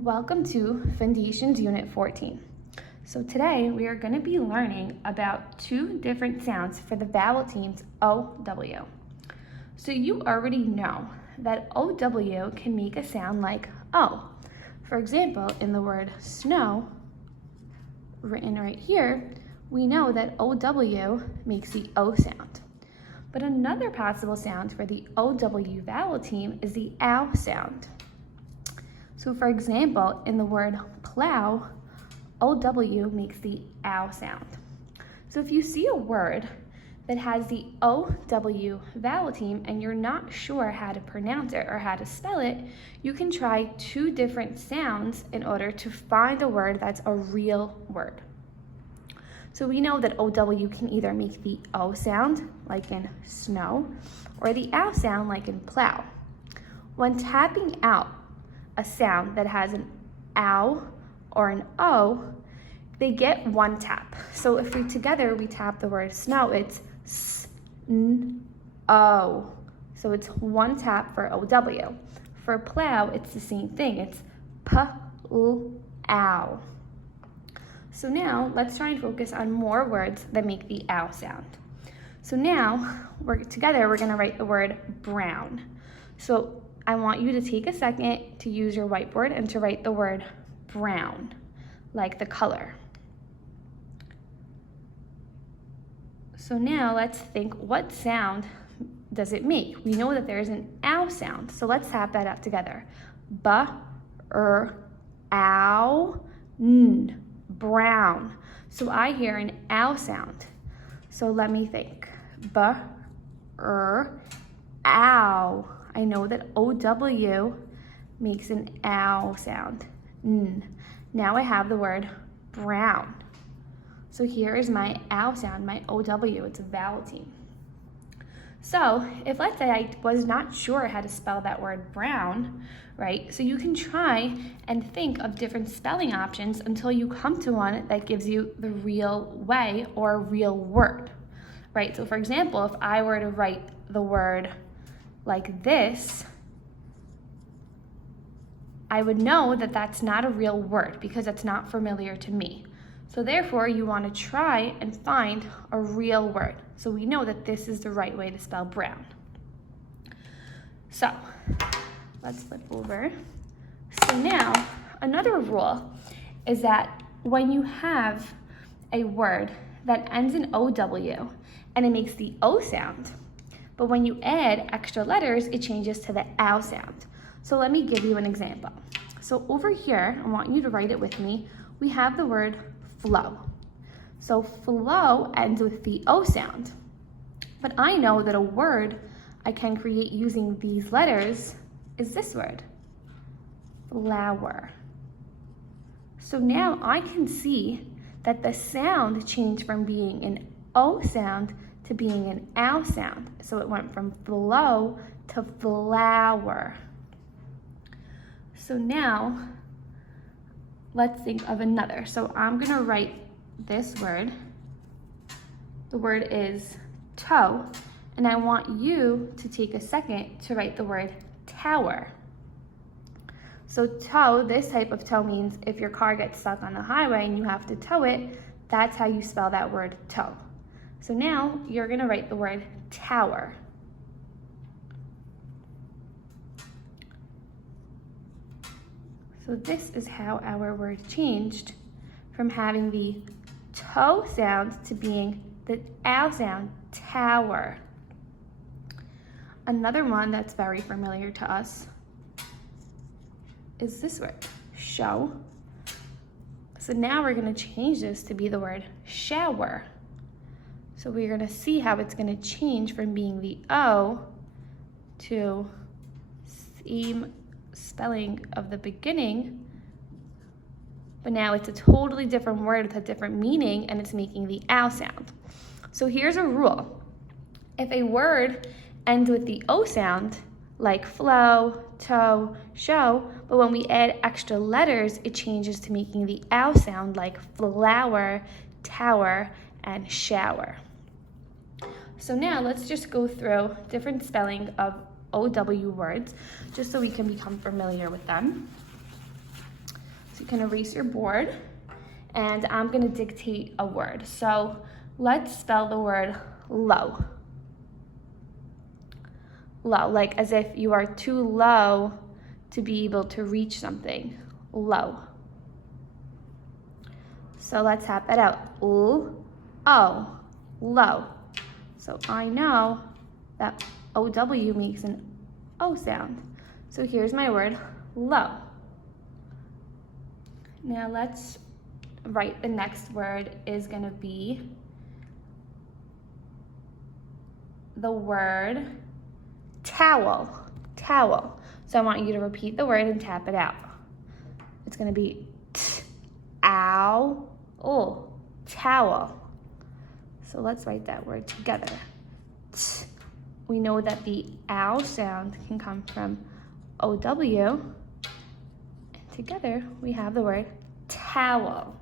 Welcome to Fundations Unit 14. So today we are going to be learning about two different sounds for the vowel teams OW. So you already know that OW can make a sound like O. For example, in the word snow, written right here, we know that OW makes the O sound. But another possible sound for the OW vowel team is the OW sound. So for example, in the word plow, OW makes the OW sound. So if you see a word that has the OW vowel team and you're not sure how to pronounce it or how to spell it, you can try two different sounds in order to find a word that's a real word. So we know that OW can either make the O sound, like in snow, or the OW sound, like in plow. When tapping out a sound that has an ow or an o, they get one tap. So if we tap the word snow, it's s-n-o. So it's one tap for OW. For plow, it's the same thing. It's p-l-ow. So now let's try and focus on more words that make the ow sound. So now we're gonna write the word brown. So I want you to take a second to use your whiteboard and to write the word brown, like the color. So now let's think, what sound does it make? We know that there's an ow sound, so let's tap that out together. B-r-ow, n, brown. So I hear an ow sound. So let me think. B-r-ow. I know that OW makes an ow sound. N. Now I have the word brown. So here is my ow sound, my OW. It's a vowel team. So if let's say I was not sure how to spell that word brown, right? So you can try and think of different spelling options until you come to one that gives you the real way or real word, right? So for example, if I were to write the word like this, I would know that that's not a real word because it's not familiar to me. So therefore, you want to try and find a real word. So we know that this is the right way to spell brown. So let's flip over. So now, another rule is that when you have a word that ends in OW and it makes the O sound, but when you add extra letters, it changes to the ow sound. So let me give you an example. So over here, I want you to write it with me. We have the word flow. So flow ends with the O sound. But I know that a word I can create using these letters is this word, flower. So now I can see that the sound changed from being an O sound to being an ow sound. So it went from flow to flower. So now let's think of another. So I'm gonna write this word. The word is toe, and I want you to take a second to write the word tower. So tow, this type of tow means if your car gets stuck on the highway and you have to tow it, that's how you spell that word tow. So now you're gonna write the word tower. So this is how our word changed from having the toe sound to being the ow sound, tower. Another one that's very familiar to us is this word, show. So now we're gonna change this to be the word shower. So we're gonna see how it's gonna change from being the O to same spelling of the beginning, but now it's a totally different word with a different meaning and it's making the ow sound. So here's a rule. If a word ends with the O sound, like flow, toe, show, but when we add extra letters, it changes to making the ow sound, like flower, tower, and shower. So now let's just go through different spelling of OW words, just so we can become familiar with them. can erase your board, and I'm gonna dictate a word. So let's spell the word low. Low, like as if you are too low to be able to reach something. Low. So let's tap that out. L-O, low. So I know that O-W makes an O sound. So here's my word, low. Now let's write the next word is gonna be the word towel, towel. So I want you to repeat the word and tap it out. It's gonna be ow, towel. So let's write that word together. We know that the ow sound can come from O-W. And together we have the word towel.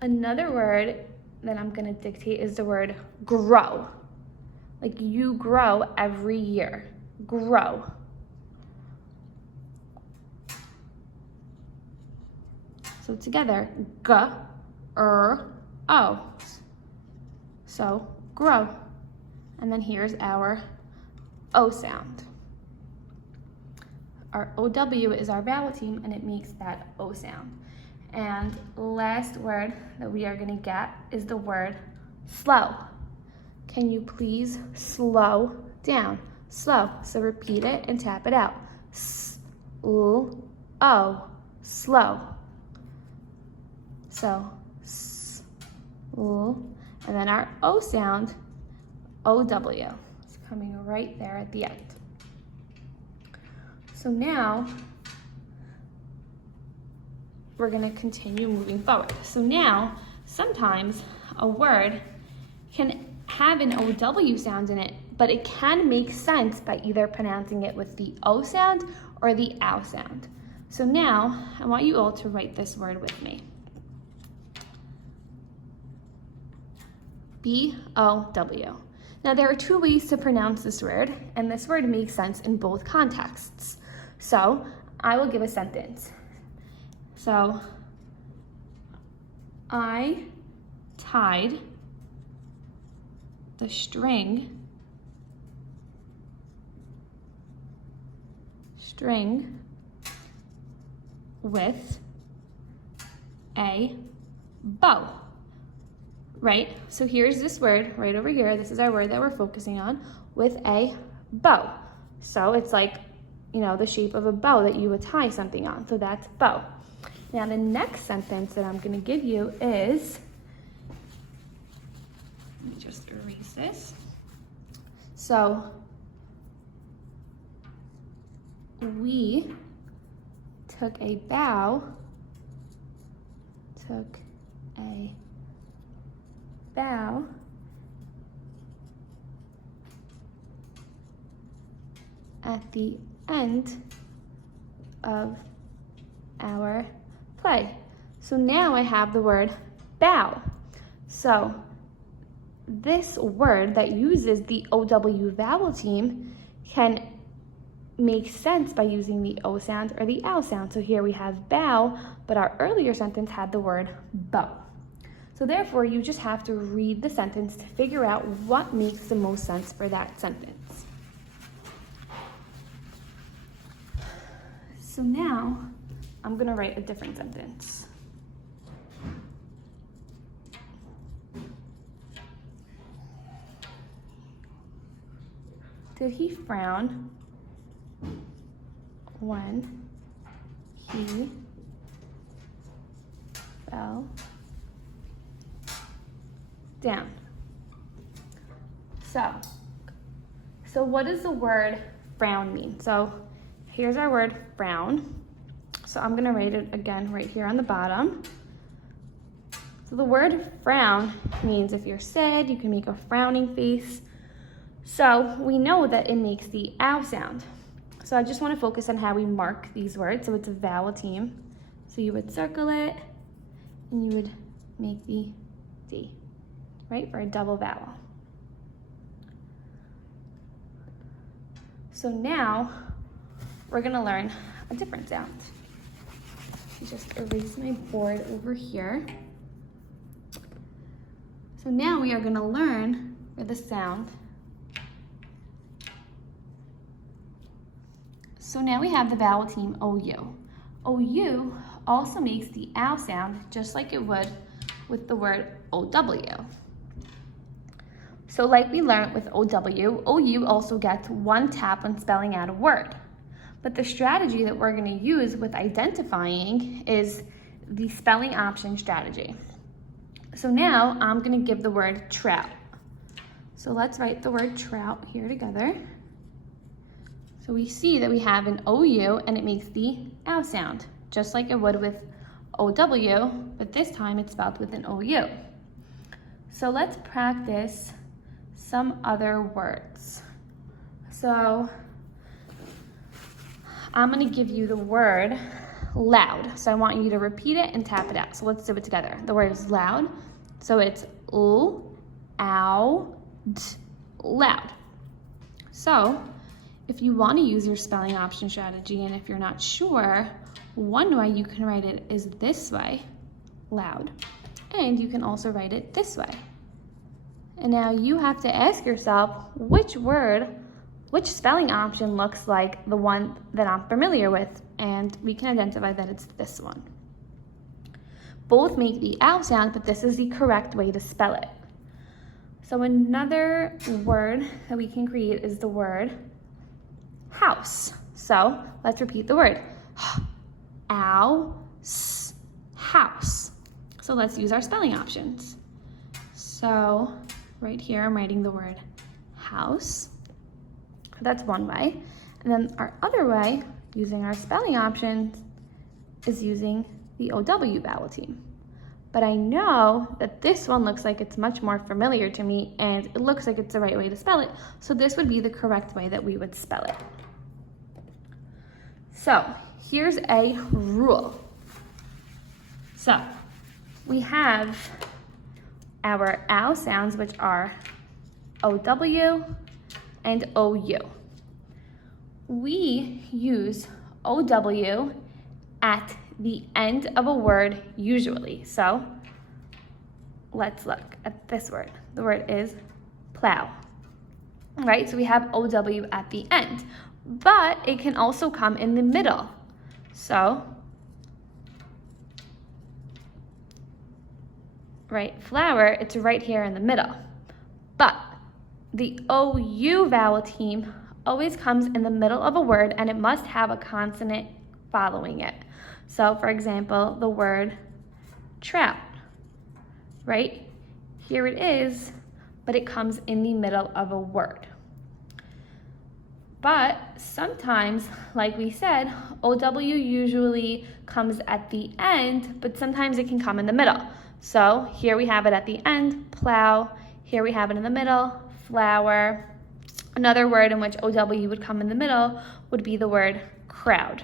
Another word that I'm gonna dictate is the word grow. Like you grow every year, grow. So together, G-R-O. So grow. And then here's our O sound. Our O-W is our vowel team, and it makes that O sound. And last word that we are gonna get is the word slow. Can you please slow down? Slow. So repeat it and tap it out. S-L-O, slow. So, S-L, and then our O sound, O-W. It's coming right there at the end. So now, we're gonna continue moving forward. So now, sometimes a word can have an O-W sound in it, but it can make sense by either pronouncing it with the O sound or the ow sound. So now, I want you all to write this word with me. B-O-W. Now there are two ways to pronounce this word, and this word makes sense in both contexts. So I will give a sentence. So I tied the string with a bow. Right? So here's this word right over here. This is our word that we're focusing on, with a bow. So it's like, you know, the shape of a bow that you would tie something on. So that's bow. Now the next sentence that I'm gonna give you is, let me just erase this. So we took a bow, at the end of our play. So now I have the word bow. So this word that uses the O-W vowel team can make sense by using the O sound or the ow sound. So here we have bow, but our earlier sentence had the word bow. So therefore, you just have to read the sentence to figure out what makes the most sense for that sentence. So now, I'm gonna write a different sentence. Did he frown when he fell down? So what does the word frown mean? So here's our word frown. So I'm gonna write it again right here on the bottom. So the word frown means if you're sad, you can make a frowning face. So we know that it makes the ow sound. So I just wanna focus on how we mark these words. So it's a vowel team. So you would circle it and you would make the D, right, for a double vowel. So now we're gonna learn a different sound. me just erase my board over here. So now we are going to learn for the sound. So now we have the vowel team OU. OU also makes the ow sound just like it would with the word OW. So like we learned with OW, OU also gets one tap when spelling out a word. But the strategy that we're going to use with identifying is the spelling option strategy. So now I'm going to give the word trout. So let's write the word trout here together. So we see that we have an OU and it makes the ow sound, just like it would with OW, but this time it's spelled with an OU. So let's practice some other words. So I'm going to give you the word loud. So I want you to repeat it and tap it out. So let's do it together. The word is loud. So it's l, ow, d, loud. So if you want to use your spelling option strategy and if you're not sure, one way you can write it is this way, loud. And you can also write it this way. And now you have to ask yourself which spelling option looks like the one that I'm familiar with, and we can identify that it's this one. Both make the ow sound, but this is the correct way to spell it. So another word that we can create is the word house. So let's repeat the word. Ow, s, house. So let's use our spelling options. So right here, I'm writing the word house. That's one way. And then our other way, using our spelling options, is using the OW vowel team. But I know that this one looks like it's much more familiar to me and it looks like it's the right way to spell it. So this would be the correct way that we would spell it. So here's a rule. So we have our ow sounds, which are OW and OU. We use OW at the end of a word usually. So let's look at this word. The word is plow. Right? So we have OW at the end, but it can also come in the middle. So, right, flower, it's right here in the middle. But the OU vowel team always comes in the middle of a word and it must have a consonant following it. So for example, the word trout, right? Here it is, but it comes in the middle of a word. But sometimes, like we said, OW usually comes at the end, but sometimes it can come in the middle. So here we have it at the end, plow. Here we have it in the middle, flower. Another word in which OW would come in the middle would be the word crowd.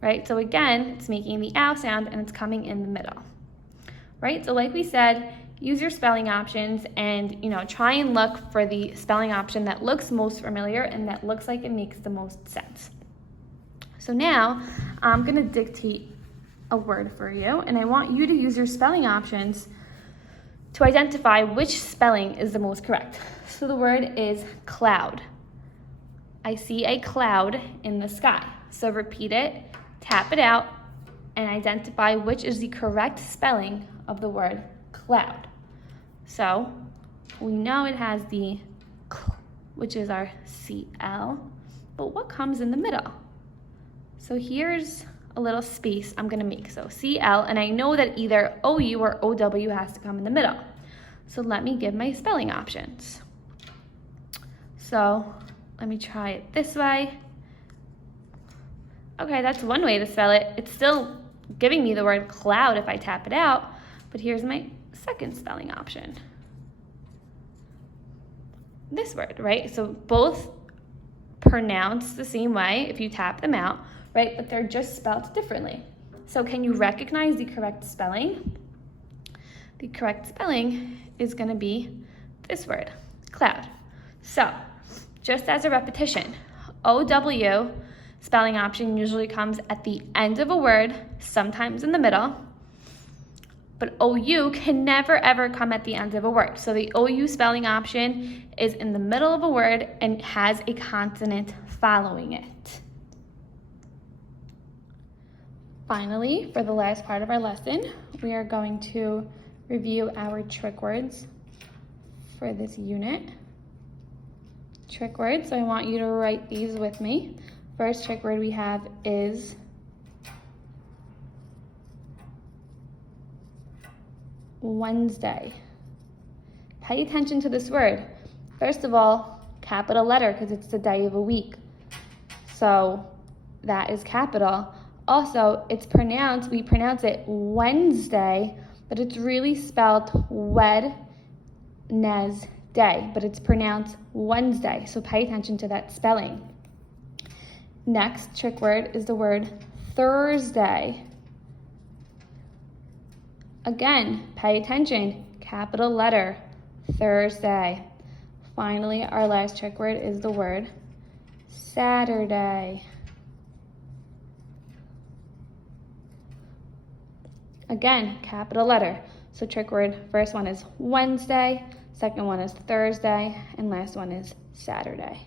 Right, so again, it's making the ow sound and it's coming in the middle. Right, so like we said, use your spelling options and try and look for the spelling option that looks most familiar and that looks like it makes the most sense. So now I'm going to dictate a word for you and I want you to use your spelling options to identify which spelling is the most correct. So the word is cloud. I see a cloud in the sky. So repeat it, tap it out, and identify which is the correct spelling of the word cloud. So we know it has the k, which is our CL, but what comes in the middle? So here's a little space I'm gonna make. So CL, and I know that either OU or OW has to come in the middle. So let me give my spelling options. So let me try it this way. Okay, that's one way to spell it. It's still giving me the word cloud if I tap it out, but here's my second spelling option. This word, right? So both pronounce the same way if you tap them out, right? But they're just spelled differently. So can you recognize the correct spelling? The correct spelling is going to be this word, cloud. So just as a repetition, OW spelling option usually comes at the end of a word, sometimes in the middle. But OU can never ever come at the end of a word. So the OU spelling option is in the middle of a word and has a consonant following it. Finally, for the last part of our lesson, we are going to review our trick words for this unit. Trick words, so I want you to write these with me. First trick word we have is Wednesday. Pay attention to this word. First of all, capital letter because it's the day of a week. So that is capital. Also, we pronounce it Wednesday, but it's really spelled Wednesday, but it's pronounced Wednesday. So pay attention to that spelling. Next trick word is the word Thursday. Again, pay attention, capital letter, Thursday. Finally, our last trick word is the word Saturday. Again, capital letter. So trick word, first one is Wednesday, second one is Thursday, and last one is Saturday.